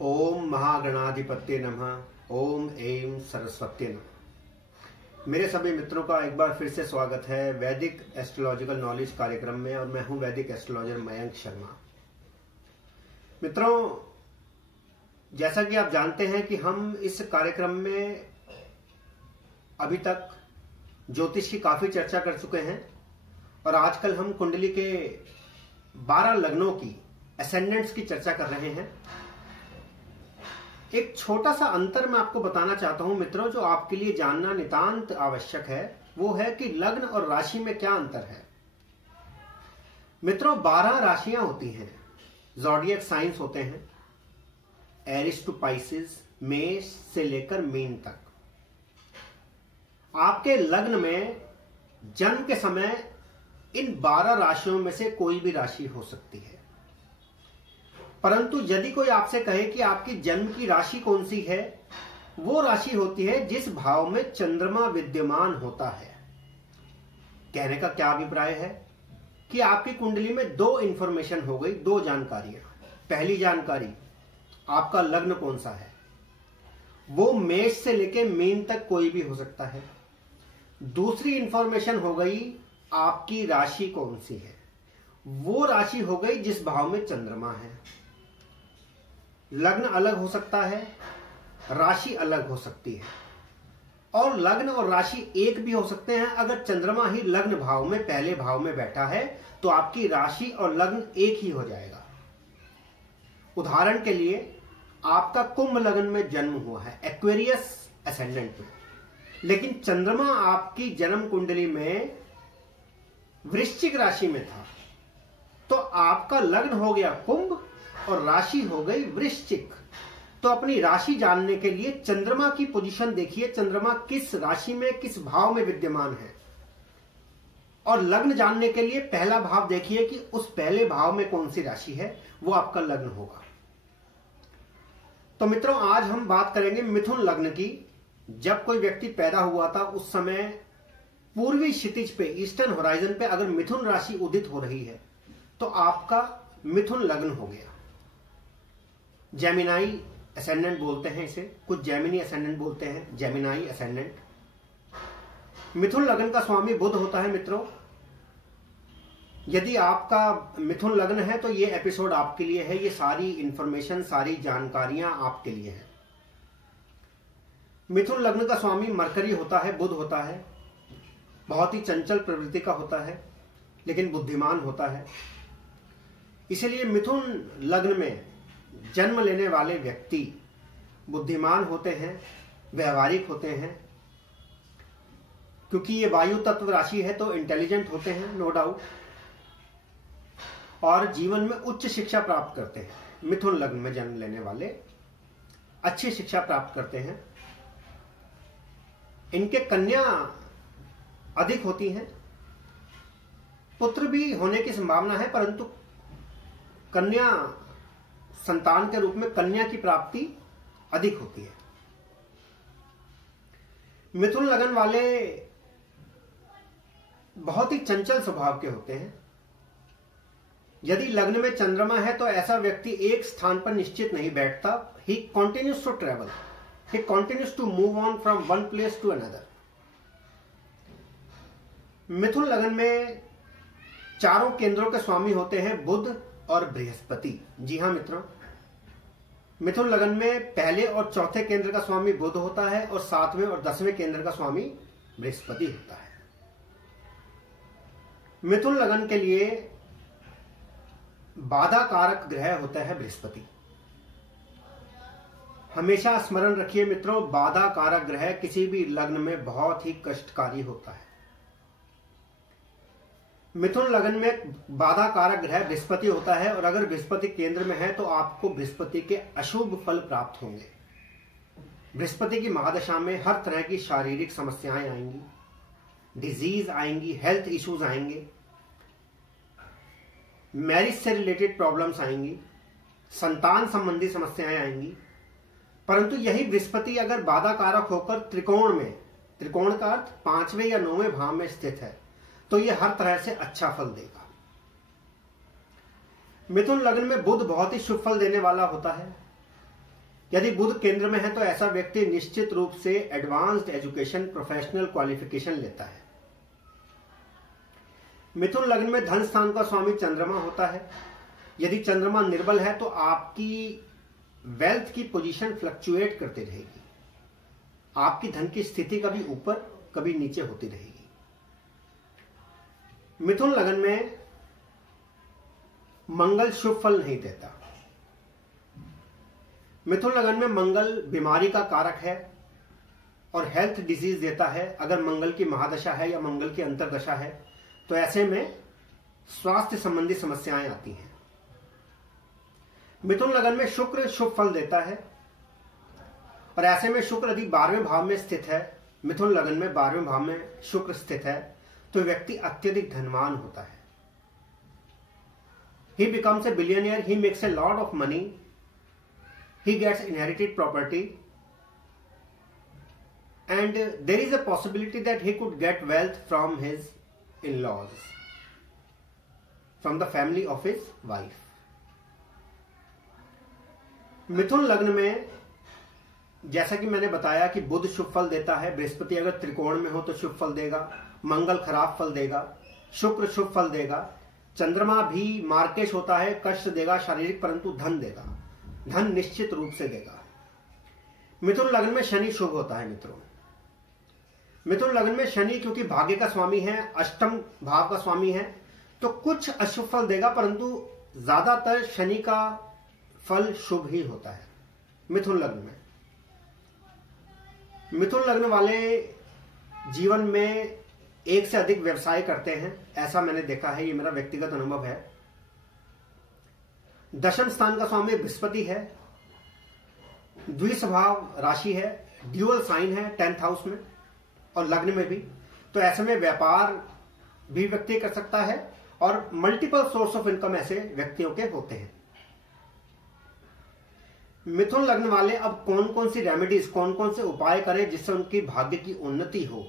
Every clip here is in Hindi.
ओम महागणाधिपत्ये नमः। ओम ऐं सरस्वत्ये नमः। मेरे सभी मित्रों का एक बार फिर से स्वागत है वैदिक एस्ट्रोलॉजिकल नॉलेज कार्यक्रम में, और मैं हूं वैदिक एस्ट्रोलॉजर मयंक शर्मा। मित्रों, जैसा कि आप जानते हैं कि हम इस कार्यक्रम में अभी तक ज्योतिष की काफी चर्चा कर चुके हैं, और आजकल हम कुंडली के 12 लग्नों की एसेंडेंट्स की चर्चा कर रहे हैं। एक छोटा सा अंतर मैं आपको बताना चाहता हूं मित्रों, जो आपके लिए जानना नितांत आवश्यक है, वो है कि लग्न और राशि में क्या अंतर है। मित्रों, 12 राशियां होती हैं, ज़ोडिएक साइंस होते हैं, एरिस टू पाइसिस, मेष से लेकर मीन तक। आपके लग्न में जन्म के समय इन 12 राशियों में से कोई भी राशि हो सकती है, परंतु यदि कोई आपसे कहे कि आपकी जन्म की राशि कौन सी है, वो राशि होती है जिस भाव में चंद्रमा विद्यमान होता है। कहने का क्या अभिप्राय है कि आपकी कुंडली में 2 इंफॉर्मेशन हो गई, 2 जानकारियां। पहली जानकारी, आपका लग्न कौन सा है, वो मेष से लेकर मीन तक कोई भी हो सकता है। दूसरी इंफॉर्मेशन हो गई आपकी राशि कौन सी है, वो राशि हो गई जिस भाव में चंद्रमा है। लग्न अलग हो सकता है, राशि अलग हो सकती है, और लग्न और राशि एक भी हो सकते हैं। अगर चंद्रमा ही लग्न भाव में पहले भाव में बैठा है तो आपकी राशि और लग्न एक ही हो जाएगा। उदाहरण के लिए, आपका कुंभ लग्न में जन्म हुआ है, एक्वेरियस एसेंडेंट में, लेकिन चंद्रमा आपकी जन्म कुंडली में वृश्चिक राशि में था, तो आपका लग्न हो गया कुंभ और राशि हो गई वृश्चिक। तो अपनी राशि जानने के लिए चंद्रमा की पोजीशन देखिए, चंद्रमा किस राशि में किस भाव में विद्यमान है, और लग्न जानने के लिए पहला भाव देखिए कि उस पहले भाव में कौन सी राशि है, वो आपका लग्न होगा। तो मित्रों, आज हम बात करेंगे मिथुन लग्न की। जब कोई व्यक्ति पैदा हुआ था उस समय पूर्वी क्षितिज पे, ईस्टर्न होराइजन पे अगर मिथुन राशि उदित हो रही है तो आपका मिथुन लग्न हो गया। जेमिनाई असेंडेंट बोलते हैं इसे, कुछ जेमिनी असेंडेंट बोलते हैं, जेमिनाई असेंडेंट। मिथुन लग्न का स्वामी बुध होता है। मित्रों, यदि आपका मिथुन लग्न है तो ये एपिसोड आपके लिए है, ये सारी इंफॉर्मेशन, सारी जानकारियां आपके लिए है। मिथुन लग्न का स्वामी मरकरी होता है, बुध होता है, बहुत ही चंचल प्रवृत्ति का होता है, लेकिन बुद्धिमान होता है। इसलिए मिथुन लग्न में जन्म लेने वाले व्यक्ति बुद्धिमान होते हैं, व्यवहारिक होते हैं, क्योंकि ये वायु तत्व राशि है तो इंटेलिजेंट होते हैं, नो डाउट, और जीवन में उच्च शिक्षा प्राप्त करते हैं। मिथुन लग्न में जन्म लेने वाले अच्छी शिक्षा प्राप्त करते हैं। इनके कन्या अधिक होती हैं, पुत्र भी होने की संभावना है, परंतु कन्या संतान के रूप में कन्या की प्राप्ति अधिक होती है। मिथुन लग्न वाले बहुत ही चंचल स्वभाव के होते हैं। यदि लग्न में चंद्रमा है तो ऐसा व्यक्ति एक स्थान पर निश्चित नहीं बैठता। He continues to travel, he continues to move on from one place to another. मिथुन लग्न में चारों केंद्रों के स्वामी होते हैं बुध और बृहस्पति। जी हां मित्रों, मिथुन लग्न में पहले और चौथे केंद्र का स्वामी बुध होता है, और 7वें और 10वें केंद्र का स्वामी बृहस्पति होता है। मिथुन लग्न के लिए बाधा कारक ग्रह होता है बृहस्पति। हमेशा स्मरण रखिए मित्रों, बाधा कारक ग्रह किसी भी लग्न में बहुत ही कष्टकारी होता है। मिथुन लग्न में बाधा कारक ग्रह बृहस्पति होता है, और अगर बृहस्पति केंद्र में है तो आपको बृहस्पति के अशुभ फल प्राप्त होंगे। बृहस्पति की महादशा में हर तरह की शारीरिक समस्याएं आएंगी, डिजीज आएंगी, हेल्थ इश्यूज आएंगे, मैरिज से रिलेटेड प्रॉब्लम्स आएंगी, संतान संबंधी समस्याएं आएंगी। परंतु यही बृहस्पति अगर बाधा कारक होकर त्रिकोण में, त्रिकोण का अर्थ 5वें या 9वें भाव में स्थित है, तो यह हर तरह से अच्छा फल देगा। मिथुन लग्न में बुध बहुत ही शुभ फल देने वाला होता है। यदि बुध केंद्र में है तो ऐसा व्यक्ति निश्चित रूप से एडवांस्ड एजुकेशन, प्रोफेशनल क्वालिफिकेशन लेता है। मिथुन लग्न में धन स्थान का स्वामी चंद्रमा होता है। यदि चंद्रमा निर्बल है तो आपकी वेल्थ की पोजीशन फ्लक्चुएट करती रहेगी, आपकी धन की स्थिति कभी ऊपर कभी नीचे होती रहेगी। मिथुन लग्न में मंगल शुभ फल नहीं देता। मिथुन लग्न में मंगल बीमारी का कारक है और हेल्थ डिजीज देता है। अगर मंगल की महादशा है या मंगल की अंतरदशा है तो ऐसे में स्वास्थ्य संबंधी समस्याएं आती हैं। मिथुन लग्न में शुक्र शुभ फल देता है और ऐसे में शुक्र यदि 12वें भाव में स्थित है, मिथुन लग्न में 12वें भाव में शुक्र स्थित है, तो व्यक्ति अत्यधिक धनवान होता है। He becomes a billionaire, he makes a lot of money, he gets inherited property, and there is a possibility that he could get wealth from his in-laws, from the family of his wife. मिथुन लग्न में जैसा कि मैंने बताया कि बुध शुभ फल देता है, बृहस्पति अगर त्रिकोण में हो तो शुभ फल देगा, मंगल खराब फल देगा, शुक्र शुभ फल देगा, चंद्रमा भी मार्केश होता है, कष्ट देगा शारीरिक, परंतु धन देगा, धन निश्चित रूप से देगा। मिथुन लग्न में शनि शुभ होता है। मित्रों, मिथुन लग्न में शनि क्योंकि भाग्य का स्वामी है, अष्टम भाव का स्वामी है, तो कुछ अशुभ फल देगा, परंतु ज्यादातर शनि का फल शुभ ही होता है। मिथुन लग्न में मिथुन लग्न वाले जीवन में एक से अधिक व्यवसाय करते हैं, ऐसा मैंने देखा है, ये मेरा व्यक्तिगत अनुभव है। दशम स्थान का स्वामी बृहस्पति है, द्विस्वभाव राशि है, ड्यूअल साइन है 10th हाउस में और लग्न में भी, तो ऐसे में व्यापार भी व्यक्ति कर सकता है और मल्टीपल सोर्स ऑफ इनकम ऐसे व्यक्तियों के होते हैं। मिथुन लग्न वाले अब कौन कौन सी रेमेडीज, कौन कौन से उपाय करें जिससे उनकी भाग्य की उन्नति हो।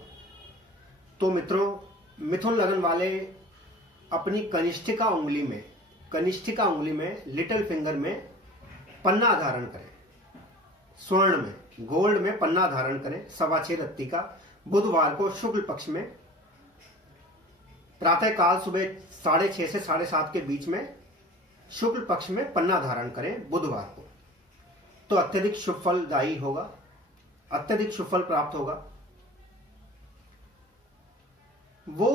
तो मित्रों, मिथुन लग्न वाले अपनी कनिष्ठिका उंगली में लिटिल फिंगर में पन्ना धारण करें, स्वर्ण में, गोल्ड में पन्ना धारण करें 6.25 रत्ती का, बुधवार को शुक्ल पक्ष में प्रातः काल सुबह 6:30 से 7:30 के बीच में शुक्ल पक्ष में पन्ना धारण करें बुधवार को, तो अत्यधिक शुभ फलदायी होगा, अत्यधिक शुभ फल प्राप्त होगा। वो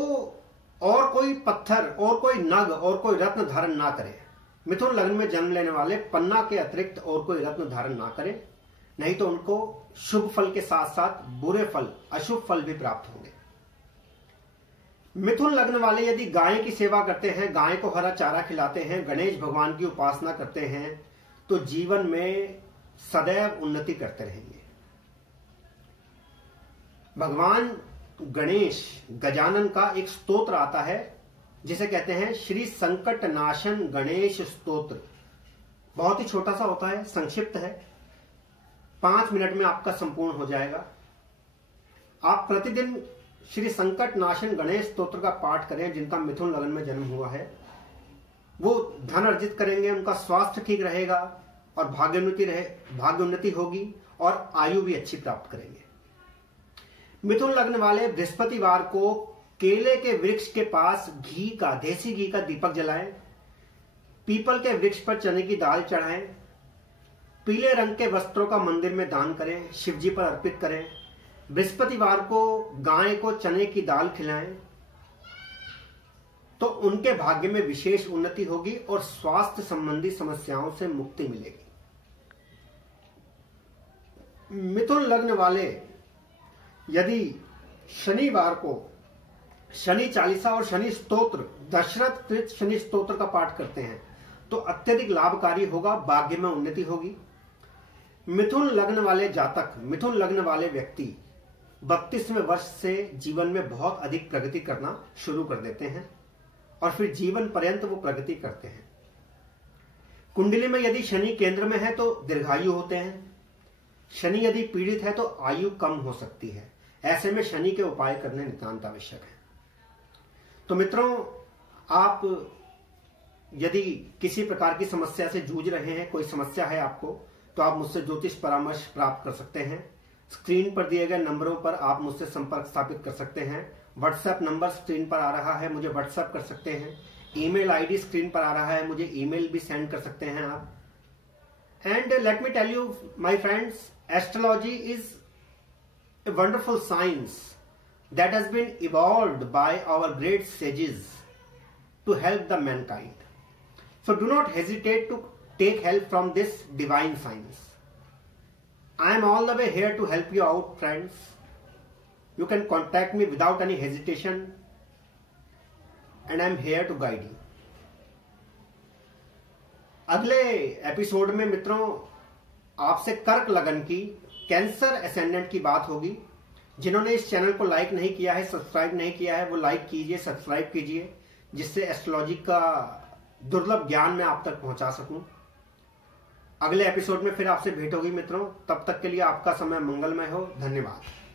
और कोई पत्थर और कोई नग और कोई रत्न धारण ना करें। मिथुन लग्न में जन्म लेने वाले पन्ना के अतिरिक्त और कोई रत्न धारण ना करें, नहीं तो उनको शुभ फल के साथ साथ बुरे फल, अशुभ फल भी प्राप्त होंगे। मिथुन लग्न वाले यदि गाय की सेवा करते हैं, गाय को हरा चारा खिलाते हैं, गणेश भगवान की उपासना करते हैं, तो जीवन में सदैव उन्नति करते रहेंगे। भगवान गणेश गजानन का एक स्तोत्र आता है जिसे कहते हैं श्री संकट नाशन गणेश स्तोत्र। बहुत ही छोटा सा होता है, संक्षिप्त है, 5 मिनट में आपका संपूर्ण हो जाएगा। आप प्रतिदिन श्री संकट नाशन गणेश स्तोत्र का पाठ करें। जिनका मिथुन लग्न में जन्म हुआ है वो धन अर्जित करेंगे, उनका स्वास्थ्य ठीक रहेगा और भाग्य उन्नति होगी और आयु भी अच्छी प्राप्त करेंगे। मिथुन लग्न वाले बृहस्पतिवार को केले के वृक्ष के पास घी का, देसी घी का दीपक जलाएं, पीपल के वृक्ष पर चने की दाल चढ़ाएं, पीले रंग के वस्त्रों का मंदिर में दान करें, शिवजी पर अर्पित करें। बृहस्पतिवार को गाय को चने की दाल खिलाएं तो उनके भाग्य में विशेष उन्नति होगी और स्वास्थ्य संबंधी समस्याओं से मुक्ति मिलेगी। मिथुन लग्न वाले यदि शनिवार को शनि चालीसा और शनि स्तोत्र, दशरथ कृत शनि स्तोत्र का पाठ करते हैं तो अत्यधिक लाभकारी होगा, भाग्य में उन्नति होगी। मिथुन लग्न वाले जातक, मिथुन लग्न वाले व्यक्ति 32वें वर्ष से जीवन में बहुत अधिक प्रगति करना शुरू कर देते हैं और फिर जीवन पर्यंत वो प्रगति करते हैं। कुंडली में यदि शनि केंद्र में है तो दीर्घायु होते हैं, शनि यदि पीड़ित है तो आयु कम हो सकती है। ऐसे में शनि के उपाय करने नितांत आवश्यक है। तो मित्रों, आप यदि किसी प्रकार की समस्या से जूझ रहे हैं, कोई समस्या है आपको, तो आप मुझसे ज्योतिष परामर्श प्राप्त कर सकते हैं। स्क्रीन पर दिए गए नंबरों पर आप मुझसे संपर्क स्थापित कर सकते हैं। व्हाट्सएप नंबर स्क्रीन पर आ रहा है, मुझे व्हाट्सएप कर सकते हैं। ईमेल आईडी स्क्रीन पर आ रहा है, मुझे ईमेल भी सेंड कर सकते हैं आप। And let me tell you my friends, astrology is a wonderful science that has been evolved by our great sages to help the mankind. So do not hesitate to take help from this divine science. I am all the way here to help you out, friends. You can contact me without any hesitation and I am here to guide you. अगले एपिसोड में मित्रों आपसे कर्क लगन की, कैंसर एसेंडेंट की बात होगी। जिन्होंने इस चैनल को लाइक नहीं किया है, सब्सक्राइब नहीं किया है, वो लाइक कीजिए, सब्सक्राइब कीजिए, जिससे एस्ट्रोलॉजी का दुर्लभ ज्ञान मैं आप तक पहुंचा सकूं। अगले एपिसोड में फिर आपसे भेंट होगी मित्रों। तब तक के लिए आपका समय मंगलमय हो। धन्यवाद।